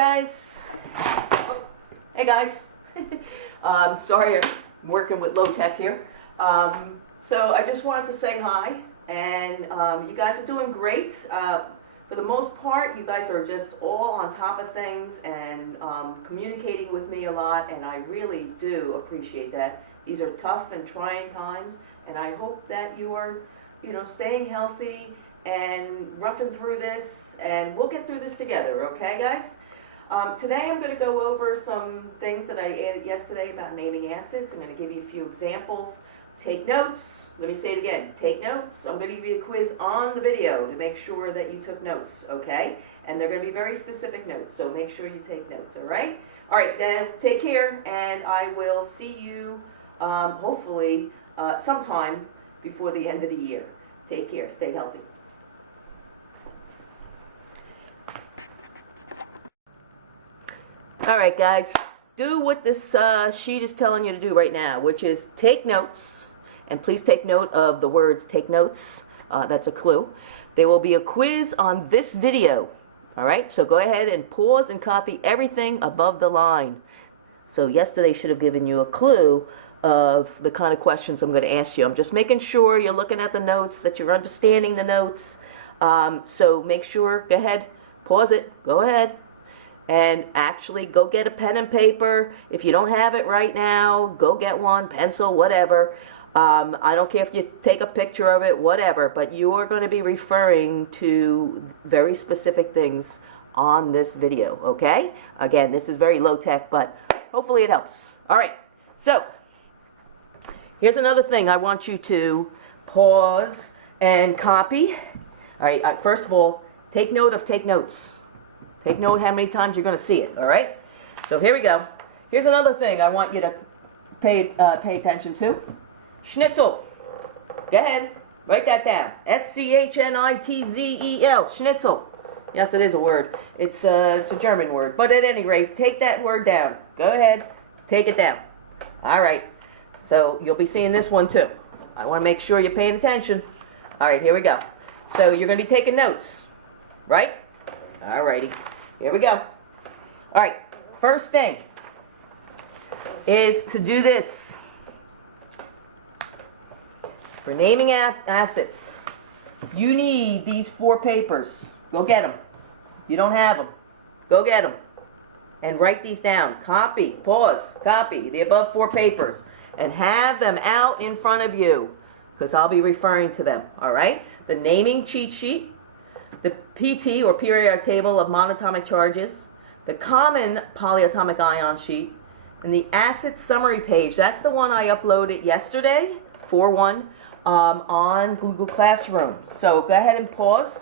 guys. Hey guys. Sorry, I'm working with low tech here. So I just wanted to say hi, and you guys are doing great. For the most part, you guys are just all on top of things and communicating with me a lot, and I really do appreciate that. These are tough and trying times, and I hope that you are, staying healthy and roughing through this, and we'll get through this together, okay, guys? Today I'm going to go over some things that I added yesterday about naming acids. I'm going to give you a few examples. Take notes. Let me say it again. Take notes. I'm going to give you a quiz on the video to make sure that you took notes, okay? And they're going to be very specific notes, so make sure you take notes, all right? All right, then take care, and I will see you hopefully sometime before the end of the year. Take care. Stay healthy. All right, guys, do what this sheet is telling you to do right now, which is take notes, and please take note of the words take notes. That's a clue. There will be a quiz on this video, all right? So go ahead and pause and copy everything above the line. So yesterday should have given you a clue of the kind of questions I'm going to ask you. I'm just making sure you're looking at the notes, that you're understanding the notes. So make sure, go ahead, pause it, go ahead. And actually go get a pen and paper. If you don't have it right now, go get one, pencil, whatever. I don't care if you take a picture of it, whatever, but you are going to be referring to very specific things on this video, okay? Again, this is very low tech, but hopefully it helps. All right, so here's another thing I want you to pause and copy. All right, first of all, take note of take notes. Take note how many times you're going to see it, all right? So here we go. Here's another thing I want you to pay attention to. Schnitzel. Go ahead. Write that down. S-C-H-N-I-T-Z-E-L. Schnitzel. Yes, it is a word. It's a German word. But at any rate, take that word down. Go ahead. Take it down. All right. So you'll be seeing this one too. I want to make sure you're paying attention. All right, here we go. So you're going to be taking notes, right? All righty. Here we go. All right. First thing is to do this. For naming acids, you need these 4 papers. Go get them. If you don't have them, go get them. And write these down. Copy, pause, copy the above 4 papers. And have them out in front of you, because I'll be referring to them. All right? The naming cheat sheet, the PT, or periodic table of monatomic charges, the common polyatomic ion sheet, and the acid summary page. That's the one I uploaded yesterday, 4-1, on Google Classroom. So go ahead and pause,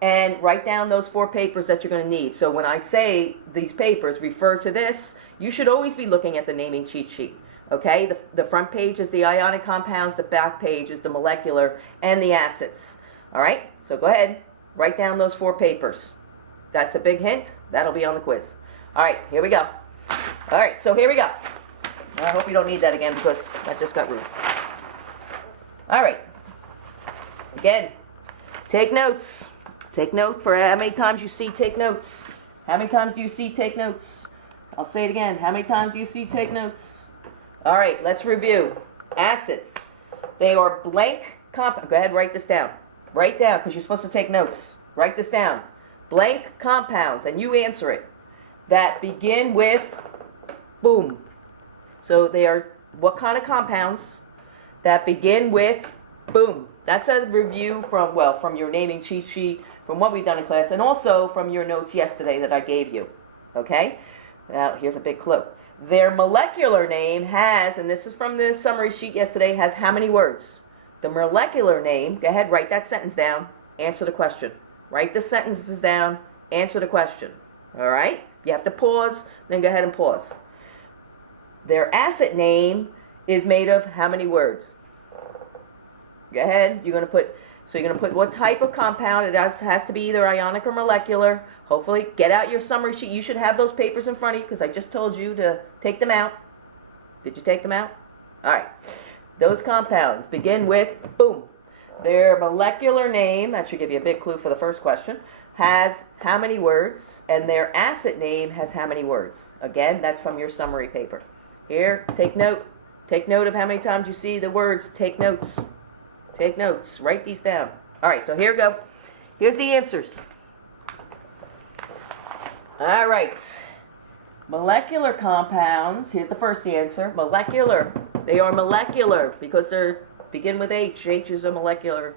and write down those 4 papers that you're going to need. So when I say these papers, refer to this, you should always be looking at the naming cheat sheet. Okay? The front page is the ionic compounds, the back page is the molecular and the acids. All right? So go ahead, write down those 4 papers. That's a big hint. That'll be on the quiz. All right, here we go. All right, so here we go. I hope you don't need that again because that just got rude. All right. Again, take notes. Take note for how many times you see take notes. How many times do you see take notes? I'll say it again. How many times do you see take notes? All right, let's review. Acids. They are blank compounds. Go ahead, write this down. Write down, because you're supposed to take notes. Write this down. Blank compounds, and you answer it, that begin with boom. So they are what kind of compounds that begin with boom? That's a review from your naming cheat sheet, from what we've done in class, and also from your notes yesterday that I gave you. Okay? Now, here's a big clue. Their molecular name has, and this is from the summary sheet yesterday, has how many words? The molecular name, go ahead, write that sentence down, answer the question. Write the sentences down, answer the question. All right? You have to pause, then go ahead and pause. Their acid name is made of how many words? Go ahead. You're going to put what type of compound. It has to be either ionic or molecular. Hopefully, get out your summary sheet. You should have those papers in front of you because I just told you to take them out. Did you take them out? All right. Those compounds begin with boom. Their molecular name, that should give you a big clue for the first question. has how many words, and their acid name has how many words. Again, that's from your summary paper. Here, take note. Take note of how many times you see the words. Take notes. Take notes. Write these down. All right, so here we go. Here's the answers. All right. Molecular compounds. Here's the first answer. Molecular. They are molecular because they begin with H. H is a molecular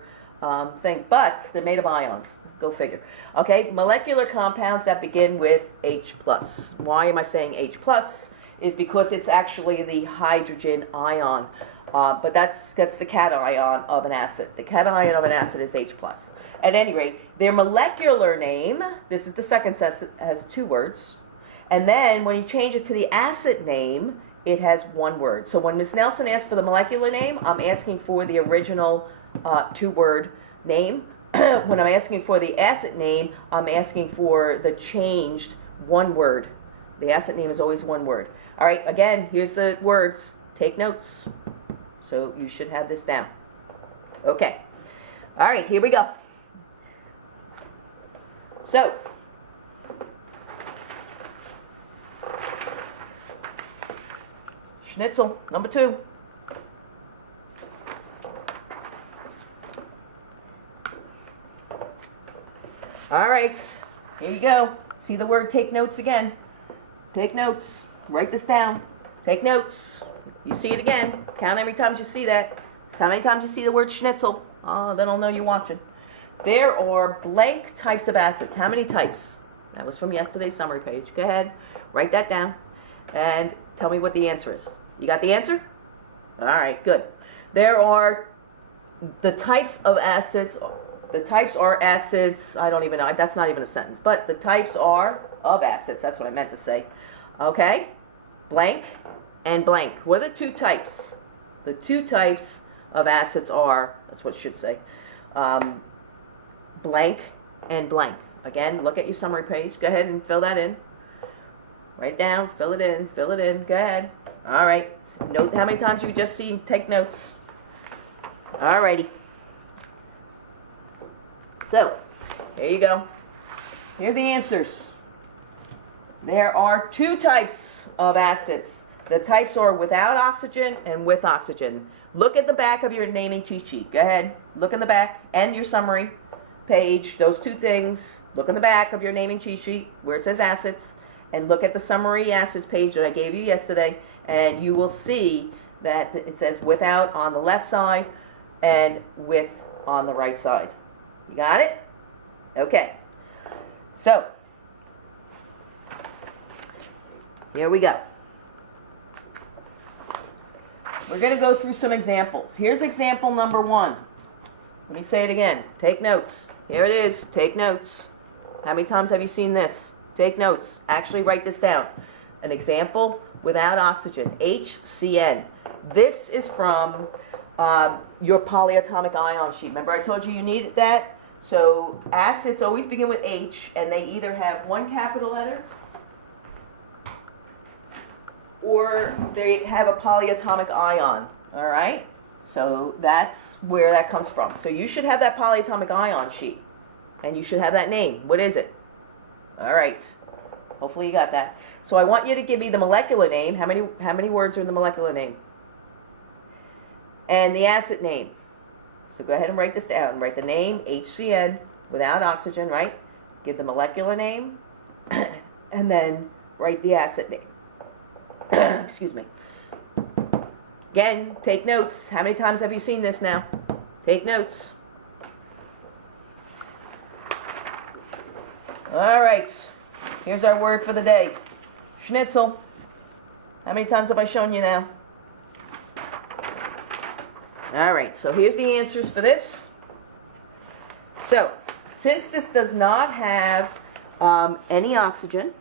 thing, but they're made of ions. Go figure. Okay, molecular compounds that begin with H+. Why am I saying H+? Is because it's actually the hydrogen ion. But that's the cation of an acid. The cation of an acid is H+. At any rate, their molecular name, this is the second set, has 2 words. And then when you change it to the acid name, it has 1 word. So when Ms. Nelson asked for the molecular name, I'm asking for the original 2-word name. When I'm asking for the acid name, I'm asking for the changed 1 word. The acid name is always 1 word. All right, again, here's the words. Take notes. So you should have this down. Okay. All right, here we go. So, Schnitzel, number 2. All right, here you go. See the word take notes again. Take notes. Write this down. Take notes. You see it again. Count how many times you see that. How many times you see the word schnitzel. Then I'll know you're watching. There are blank types of acids. How many types? That was from yesterday's summary page. Go ahead. Write that down. And tell me what the answer is. You got the answer? All right, good. There are the types of acids. The types are acids. I don't even know. That's not even a sentence. But the types are of acids. That's what I meant to say. Okay? Blank and blank. What are the 2 types? The 2 types of acids are, that's what it should say, blank and blank. Again, look at your summary page. Go ahead and fill that in. Write it down. Fill it in. Fill it in. Go ahead. All right. Note how many times you just seen. Take notes. All righty. So, there you go. Here are the answers. There are 2 types of acids. The types are without oxygen and with oxygen. Look at the back of your naming cheat sheet. Go ahead. Look in the back and your summary page. Those 2 things. Look in the back of your naming cheat sheet where it says acids. And look at the summary acids page that I gave you yesterday. And you will see that it says without on the left side and with on the right side. You got it? Okay. So, here we go. We're going to go through some examples. Here's example number 1. Let me say it again. Take notes. Here it is. Take notes. How many times have you seen this? Take notes. Actually write this down. An example without oxygen. HCN. This is from your polyatomic ion sheet. Remember I told you you needed that? So acids always begin with H, and they either have 1 capital letter or they have a polyatomic ion, all right? So that's where that comes from. So you should have that polyatomic ion sheet, and you should have that name. What is it? All right. Hopefully you got that. So I want you to give me the molecular name. How many words are in the molecular name? And the acid name. So go ahead and write this down. Write the name, HCN, without oxygen, right? Give the molecular name, and then write the acid name. Excuse me. Again, take notes. How many times have you seen this now? Take notes. All right. Here's our word for the day. Schnitzel. How many times have I shown you now? All right. So here's the answers for this. So, since this does not have any oxygen,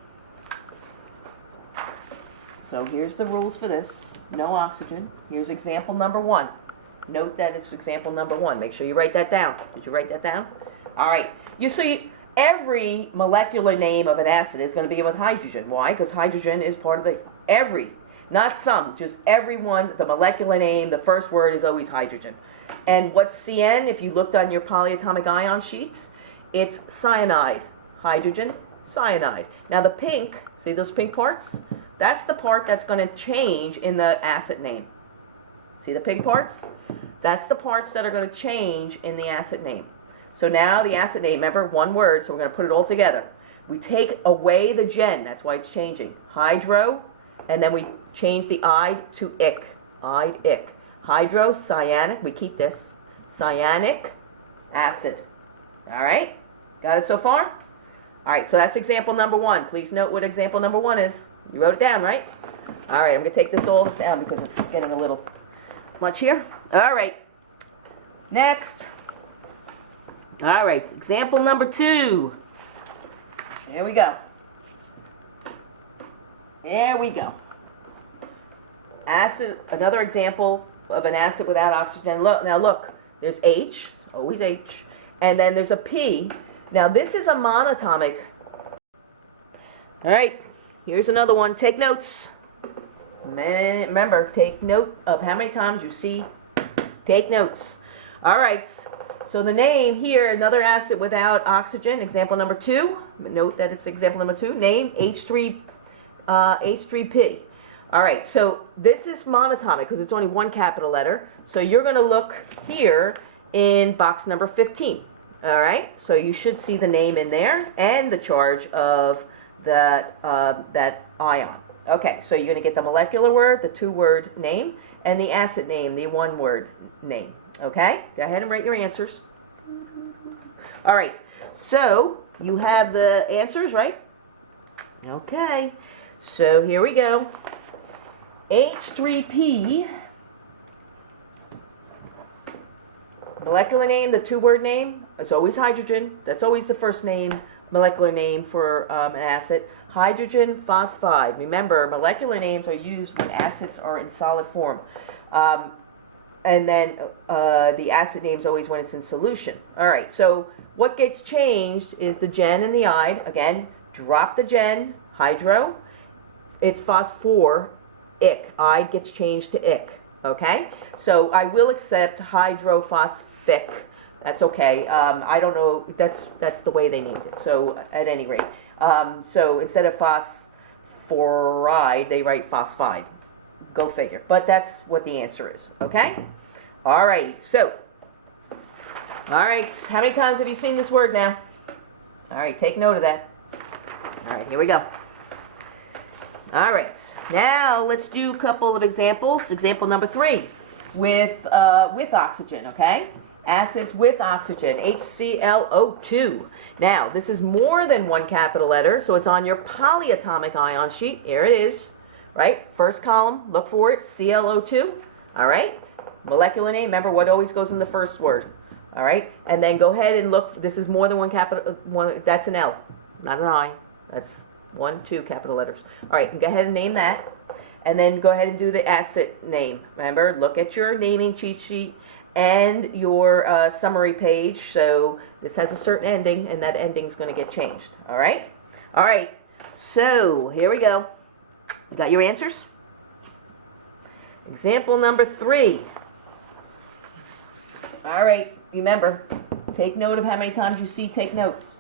so here's the rules for this. No oxygen. Here's example number 1. Note that it's example number 1. Make sure you write that down. Did you write that down? All right. You see, every molecular name of an acid is going to begin with hydrogen. Why? Because hydrogen is part of not some, just every one. The molecular name, the first word is always hydrogen. And what's CN, if you looked on your polyatomic ion sheet, it's cyanide. Hydrogen, cyanide. Now the pink, see those pink parts? That's the part that's going to change in the acid name. See the pink parts? That's the parts that are going to change in the acid name. So now the acid name, remember, one word, so we're going to put it all together. We take away the gen, that's why it's changing. Hydro, and then we change the I to ic. Ic. Hydrocyanic, we keep this. Cyanic acid. All right? Got it so far? All right, so that's example number 1. Please note what example number 1 is. You wrote it down, right? All right, I'm going to take this all down because it's getting a little much here. All right. Next. All right, example number 2. Here we go. There we go. Acid, another example of an acid without oxygen. Look, now look, there's H, always H, and then there's a P. Now this is a monatomic. All right, here's another one. Take notes. Remember, take note of how many times you see. Take notes. All right, so the name here, another acid without oxygen, example number 2. Note that it's example number 2. Name H3P. All right, so this is monatomic because it's only one capital letter. So you're going to look here in box number 15. All right, so you should see the name in there and the charge of that ion. Okay, so you're going to get the molecular word, the 2-word name, and the acid name, the 1-word name. Okay, go ahead and write your answers. All right, so you have the answers, right? Okay, so here we go. H3P, molecular name, the 2-word name, it's always hydrogen. That's always the first name, molecular name for an acid. Hydrogen phosphide. Remember, molecular names are used when acids are in solid form. And then the acid name's always when it's in solution. All right, so what gets changed is the gen and the ide. Again, drop the gen, hydro. It's phosphoric. Ide gets changed to ic. Okay? So I will accept hydrophosphic. That's okay. I don't know. That's the way they named it. So at any rate. So instead of phosphoride, they write phosphide. Go figure. But that's what the answer is. Okay? All right. So, all right. How many times have you seen this word now? All right. Take note of that. All right. Here we go. All right. Now let's do a couple of examples. Example number 3 with oxygen. Okay? Acids with oxygen, HClO2. Now, this is more than one capital letter, so it's on your polyatomic ion sheet. Here it is, right? First column, look for it, ClO2. All right? Molecular name, remember what always goes in the first word. All right? And then go ahead and look, this is more than one capital, that's an L, not an I. That's 1, 2 capital letters. All right, and go ahead and name that. And then go ahead and do the acid name. Remember, look at your naming cheat sheet and your summary page. So this has a certain ending, and that ending is going to get changed. All right? All right. So here we go. You got your answers? Example number 3. All right. Remember, take note of how many times you see take notes.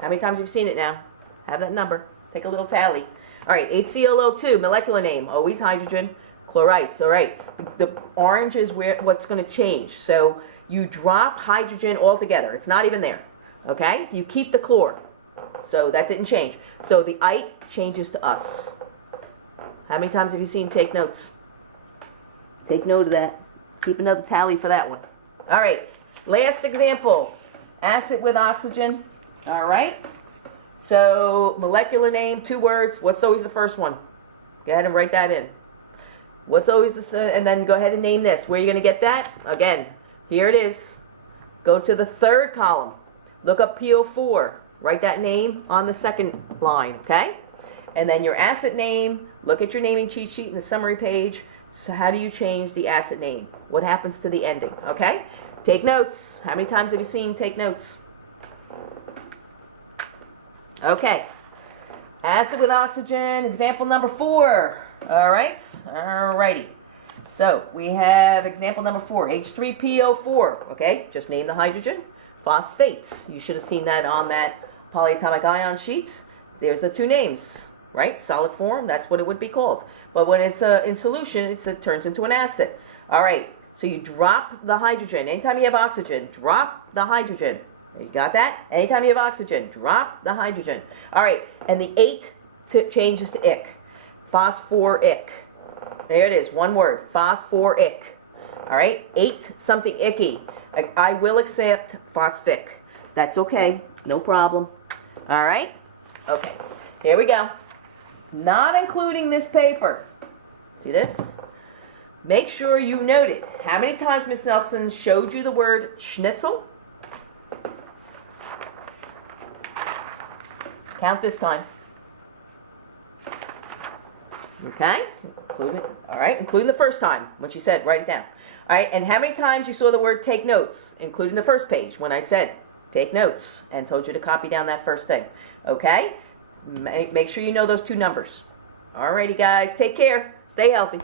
How many times you've seen it now? Have that number. Take a little tally. All right. HClO2, molecular name, always hydrogen. Chlorides, all right. The orange is what's going to change. So you drop hydrogen altogether. It's not even there, okay? You keep the chlor. So that didn't change. So the ite changes to us. How many times have you seen take notes? Take note of that. Keep another tally for that one. All right. Last example. Acid with oxygen. All right. So molecular name, 2 words. What's always the first one? Go ahead and write that in. What's always the, and then go ahead and name this. Where are you going to get that? Again, here it is. Go to the 3rd column. Look up PO4. Write that name on the 2nd line, okay? And then your acid name, look at your naming cheat sheet in the summary page. So how do you change the acid name? What happens to the ending, okay? Take notes. How many times have you seen take notes? Okay. Acid with oxygen, example number 4. All right, all righty. So we have example number 4, H3PO4, okay? Just name the hydrogen. phosphates. You should have seen that on that polyatomic ion sheet. There's the two names, right? Solid form, that's what it would be called. But when it's in solution, it turns into an acid. All right, so you drop the hydrogen. Anytime you have oxygen, drop the hydrogen. You got that? Anytime you have oxygen, drop the hydrogen. All right, and the 8 changes to ick. Phosphoric. There it is, one word, phosphoric. All right, 8 something icky. I will accept phosphic. That's okay, no problem. All right, okay, here we go. Not including this paper. See this? Make sure you noted how many times Miss Nelson showed you the word schnitzel. Count this time. Okay, including the first time when she said write it down. All right, and how many times you saw the word take notes, including the first page when I said take notes and told you to copy down that first thing. Okay, make sure you know those two numbers. All righty, guys, take care. Stay healthy.